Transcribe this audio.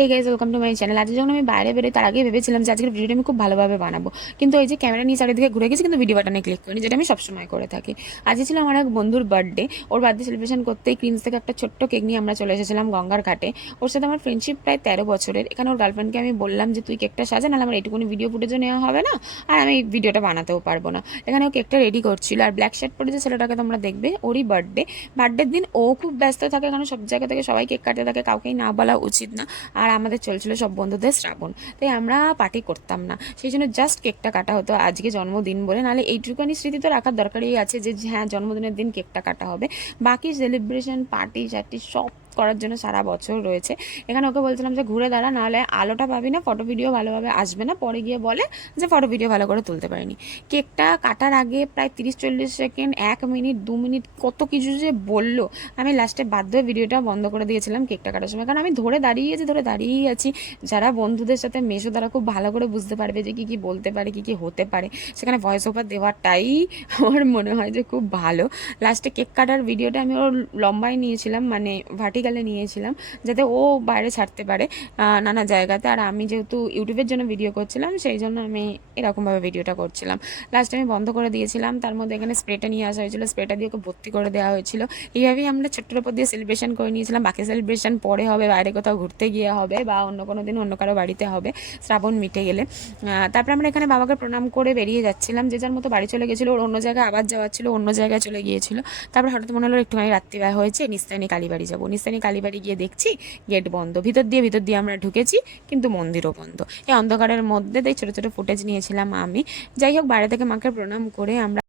Hey guys, welcome to my channel. আজকে যখন আমি বাইরে বেরোই তার আগে ভেবেছিলাম যে আজকের ভিডিওটা আমি খুব ভালোভাবে বানাবো, কিন্তু এই যে ক্যামেরা নিয়ে চারিদিকে ঘুরে গেছি, কিন্তু ভিডিও বাটনে ক্লিক করিনি, যেটা আমি সবসময় করে থাকি। আজকে ছিল আমার এক বন্ধুর বার্থডে। ওর বার্থডে সেলিব্রেশন করতেই ক্রিন্স থেকে একটা ছোট্ট কেক নিয়ে আমরা চলে এসেছিলাম গঙ্গার ঘাটে। ওর সাথে আমার ফ্রেন্ডশিপ প্রায় 13 বছরের। এখানে ওর গার্লফ্রেন্ডকে আমি বললাম যে তুই কেকটা সাজা, নাহলে আমার এইটুকুনি ভিডিও ফুটেজও নেওয়া হবে না, আর আমি ভিডিওটা বানাতেও পারবো না। এখানে ও কেকটা রেডি করছিল, আর ব্ল্যাক শার্ট পরে যে ছেলেটাকে তোমরা দেখবে ওরই বার্থডের দিন ও খুব ব্যস্ত থাকে, কারণ সব জায়গা থেকে সবাই কেক কাটতে থাকে, কাউকেই না বলা উচিত না। আর আমাদের চলছিল সব বন্ধুদের শ্রাবণ, তাই আমরা পার্টি করতাম না, সেই জন্য জাস্ট কেকটা কাটা হতো আজকে জন্মদিন বলে। নাহলে এইটুখানি স্মৃতি তো রাখার দরকারই আছে যে হ্যাঁ জন্মদিনের দিন কেকটা কাটা হবে। বাকি সেলিব্রেশন পার্টি চার্টি সব করার জন্য সারা বছর রয়েছে। এখানে ওকে বলছিলাম যে ঘুরে দাঁড়া, নাহলে আলোটা পাবি না, ফটো ভিডিও ভালোভাবে আসবে না। পরে গিয়ে বলে যে ফটো ভিডিও ভালো করে তুলতে পারিনি। কেকটা কাটার আগে প্রায় 30-40 সেকেন্ড, 1 মিনিট, 2 মিনিট কত কিছু যে বললো। আমি লাস্টে বাধ্য হয়ে ভিডিওটা বন্ধ করে দিয়েছিলাম কেকটা কাটার সময়, কারণ আমি ধরে দাঁড়িয়েই আছি। যারা বন্ধুদের সাথে মেশো তারা খুব ভালো করে বুঝতে পারবে যে কী কী বলতে পারে, কী কী হতে পারে। সেখানে ভয়েস ওভার দেওয়াটাই আমার মনে হয় যে খুব ভালো। লাস্টে কেক কাটার ভিডিওটা আমি ওর লম্বাই নিয়েছিলাম, মানে ভার্টিক্যালে নিয়েছিলাম, যাতে ও বাইরে ছাড়তে পারে নানা জায়গাতে। আর আমি যেহেতু ইউটিউবের জন্য ভিডিও করছিলাম, সেই জন্য আমি এরকমভাবে ভিডিওটা করছিলাম। লাস্টে আমি বন্ধ করে দিয়েছিলাম। তার মধ্যে এখানে স্প্রেটা নিয়ে আসা হয়েছিল, স্প্রেটা দিয়ে ওকে ভর্তি করে দেওয়া হয়েছিল। এইভাবেই আমরা ছোট্টর উপর দিয়ে সেলিব্রেশন করে নিয়েছিলাম। বাকি সেলিব্রেশন পরে হবে, বাইরে কোথাও ঘুরতে গিয়ে হবে, বা অন্য কোনো দিন অন্য কারো বাড়িতে হবে শ্রাবণ মিটে গেলে। তারপর আমরা এখানে বাবাকে প্রণাম করে বেরিয়ে যাচ্ছিলাম, যে যার মতো বাড়ি চলে গেছিলো। ওর অন্য জায়গায় আবার যাওয়ার ছিল, অন্য জায়গায় চলে গিয়েছিল। তারপর হঠাৎ মনে হলো একটুখানি রাত্রিবেলা হয়েছে, নিস্তানি কালীবাড়ি যাবো। নিস্তানি কালীবাড়ি গিয়ে দেখছি গেট বন্ধ, ভিতর দিয়ে আমরা ঢুকেছি, কিন্তু মন্দিরও বন্ধ। এই অন্ধকারের মধ্যে তাই ছোটো ছোটো ফুটেজ নিয়েছিলাম আমি। যাই হোক, বাইরে থেকে মাকে প্রণাম করে আমরা